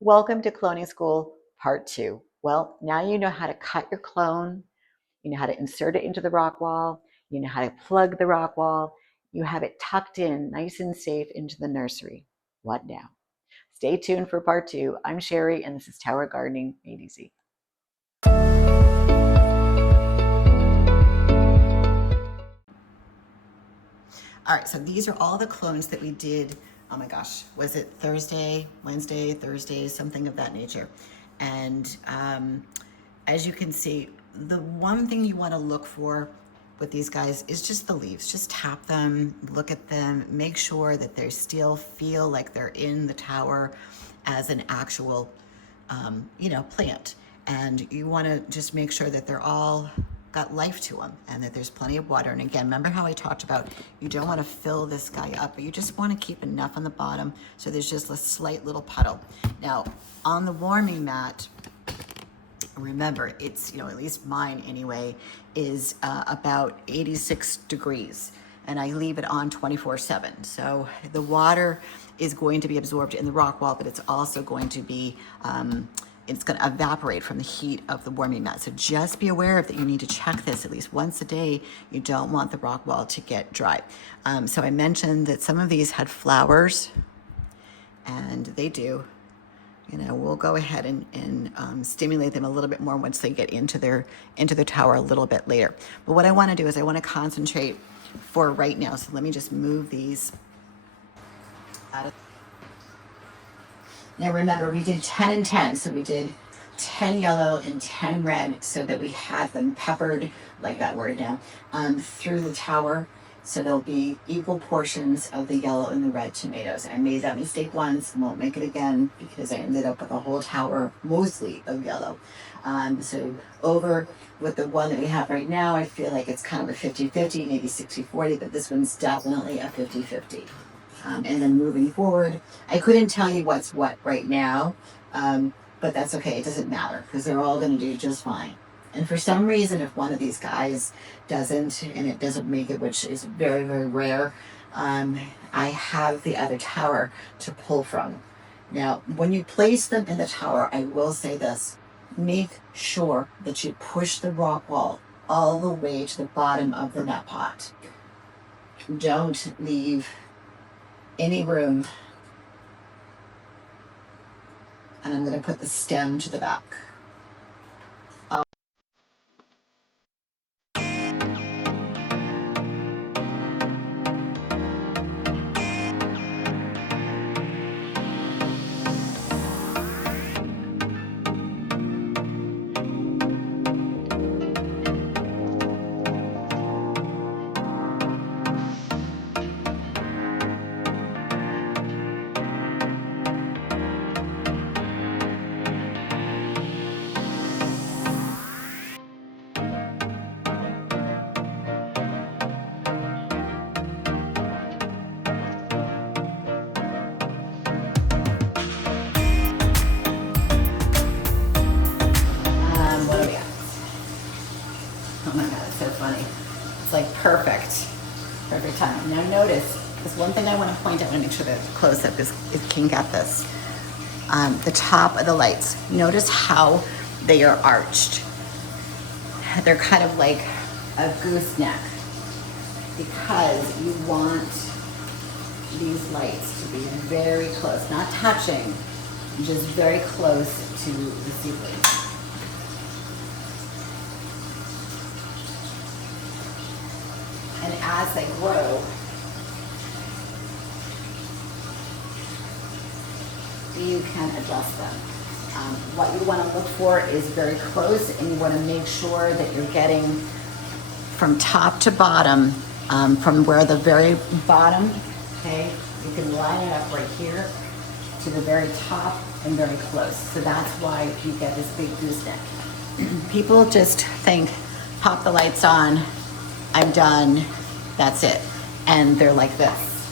Welcome to Cloning School Part 2. Well, now you know how to cut your clone, you know how to insert it into the rock wall, you know how to plug the rock wall, you have it tucked in nice and safe into the nursery. What now? Stay tuned for Part 2. I'm Sherry and this is Tower Gardening Made Easy. All right, so these are all the clones that we did. Oh my gosh, was it Thursday, Wednesday, Thursday, something of that nature. And as you can see, the one thing you want to look for with these guys is just the leaves. Just tap them, look at them, make sure that they still feel like they're in the tower as an actual, plant. And you want to just make sure that they're all got life to them and that there's plenty of water. And again, remember how I talked about you don't want to fill this guy up, but you just want to keep enough on the bottom so there's just a slight little puddle. Now, on the warming mat, remember it's, at least mine anyway, is about 86 degrees and I leave it on 24/7. So the water is going to be absorbed in the rock wall, but it's also going to be, it's going to evaporate from the heat of the warming mat. So just be aware of that. You need to check this at least once a day. You don't want the rock wall to get dry. So I mentioned that some of these had flowers, and they do. We'll go ahead and stimulate them a little bit more once they get into their tower a little bit later. But what I want to do is I want to concentrate for right now. So let me just move these out of. Now remember, we did 10 and 10, so we did 10 yellow and 10 red so that we had them peppered, like that word now, through the tower. So there'll be equal portions of the yellow and the red tomatoes. I made that mistake once and won't make it again because I ended up with a whole tower mostly of yellow. So over with the one that we have right now, I feel like it's kind of a 50-50, maybe 60-40, but this one's definitely a 50-50. And then moving forward, I couldn't tell you what's what right now, but that's okay. It doesn't matter because they're all going to do just fine. And for some reason, if one of these guys doesn't, and it doesn't make it, which is very, very rare, I have the other tower to pull from. Now, when you place them in the tower, I will say this, make sure that you push the rock wall all the way to the bottom of the nut pot. Don't leave any room. And I'm going to put the stem to the back. What do we got? Oh my God, it's so funny. It's like perfect every time. Now notice, there's one thing I want to point out and make sure that close up is it can get this. The top of the lights. Notice how they are arched. They're kind of like a gooseneck because you want these lights to be very close, not touching, just very close to the seedlings. And as they grow, you can adjust them. What you want to look for is very close, and you want to make sure that you're getting from top to bottom, from where the very bottom, okay, you can line it up right here to the very top and very close. So that's why you get this big gooseneck. People just think, pop the lights on, I'm done, that's it. And they're like this,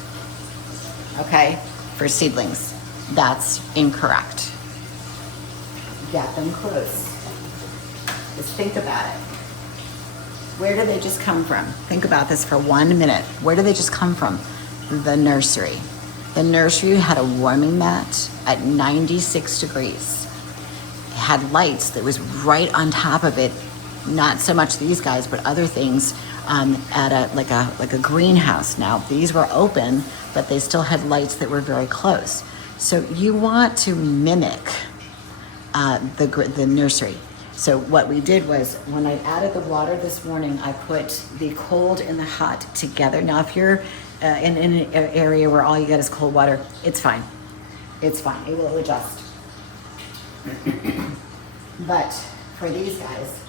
okay? For seedlings, that's incorrect. Get them close. Just think about it. Where do they just come from? Think about this for 1 minute. Where do they just come from? The nursery. The nursery had a warming mat at 96 degrees. It had lights that was right on top of it. Not so much these guys, but other things at a greenhouse. Now these were open, but they still had lights that were very close. So you want to mimic the nursery. So what we did was, when I added the water this morning, I put the cold and the hot together. Now, if you're in an area where all you get is cold water, it's fine. It's fine. It will adjust. But for these guys,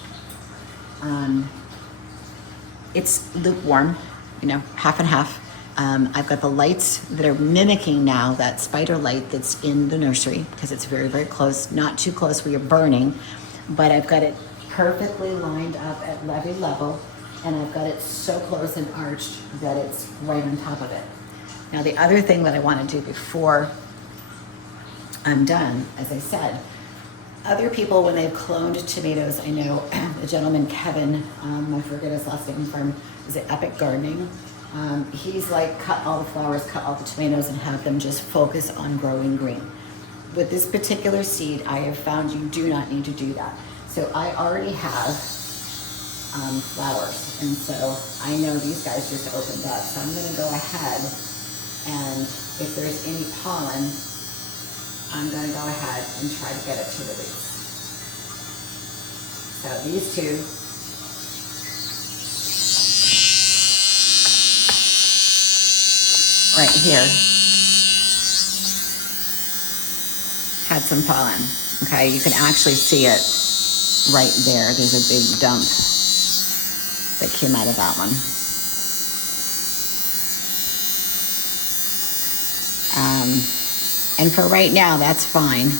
it's lukewarm, half and half. I've got the lights that are mimicking now that spider light that's in the nursery, because it's very, very close, not too close where you're burning, but I've got it perfectly lined up at levee level, and I've got it so close and arched that it's right on top of it. Now, the other thing that I want to do before I'm done, as I said, other people, when they've cloned tomatoes, I know the gentleman, Kevin, I forget his last name from, is it Epic Gardening? He's like, cut all the flowers, cut all the tomatoes, and have them just focus on growing green. With this particular seed, I have found you do not need to do that. So I already have flowers, and so I know these guys just opened up. So I'm gonna go ahead, and if there's any pollen, I'm gonna go ahead and try to get it to release. So these two, right here, had some pollen. Okay, you can actually see it right there. There's a big dump that came out of that one. And for right now, that's fine.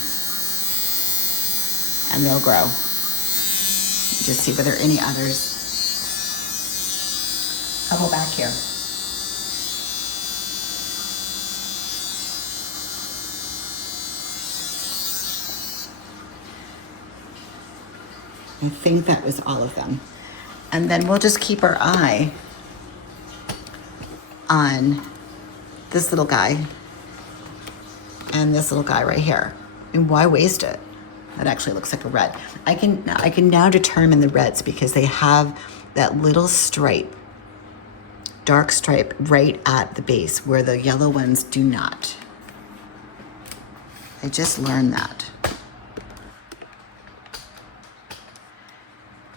And they'll grow. Just see whether any others. I'll go back here. I think that was all of them. And then we'll just keep our eye on this little guy and this little guy right here. And why waste it? That actually looks like a red. I can now determine the reds because they have that little stripe, dark stripe right at the base where the yellow ones do not. I just learned that.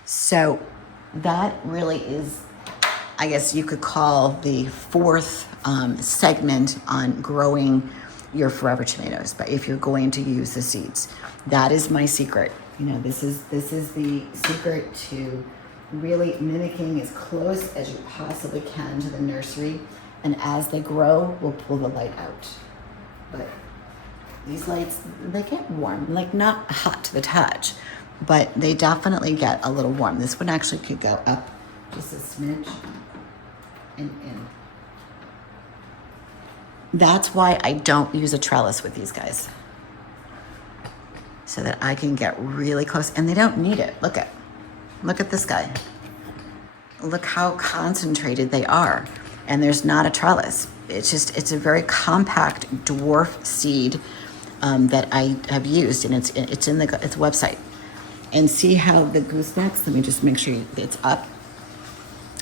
So that really is, I guess you could call the fourth segment on growing your forever tomatoes, but if you're going to use the seeds, that is my secret. This is the secret to really mimicking as close as you possibly can to the nursery, and as they grow, we'll pull the light out. But these lights, they get warm, like not hot to the touch, but they definitely get a little warm. This one actually could go up just a smidge and in. That's why I don't use a trellis with these guys, so that I can get really close, and they don't need it. Look at this guy. Look how concentrated they are, and there's not a trellis. It's a very compact dwarf seed that I have used, and it's in the website. And see how the goosenecks, let me just make sure it's up.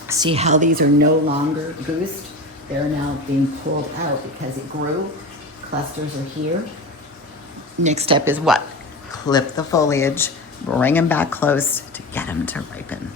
See how these are no longer goosed? They're now being pulled out because it grew. Clusters are here. Next step is what? Clip the foliage, bring them back close to get them to ripen.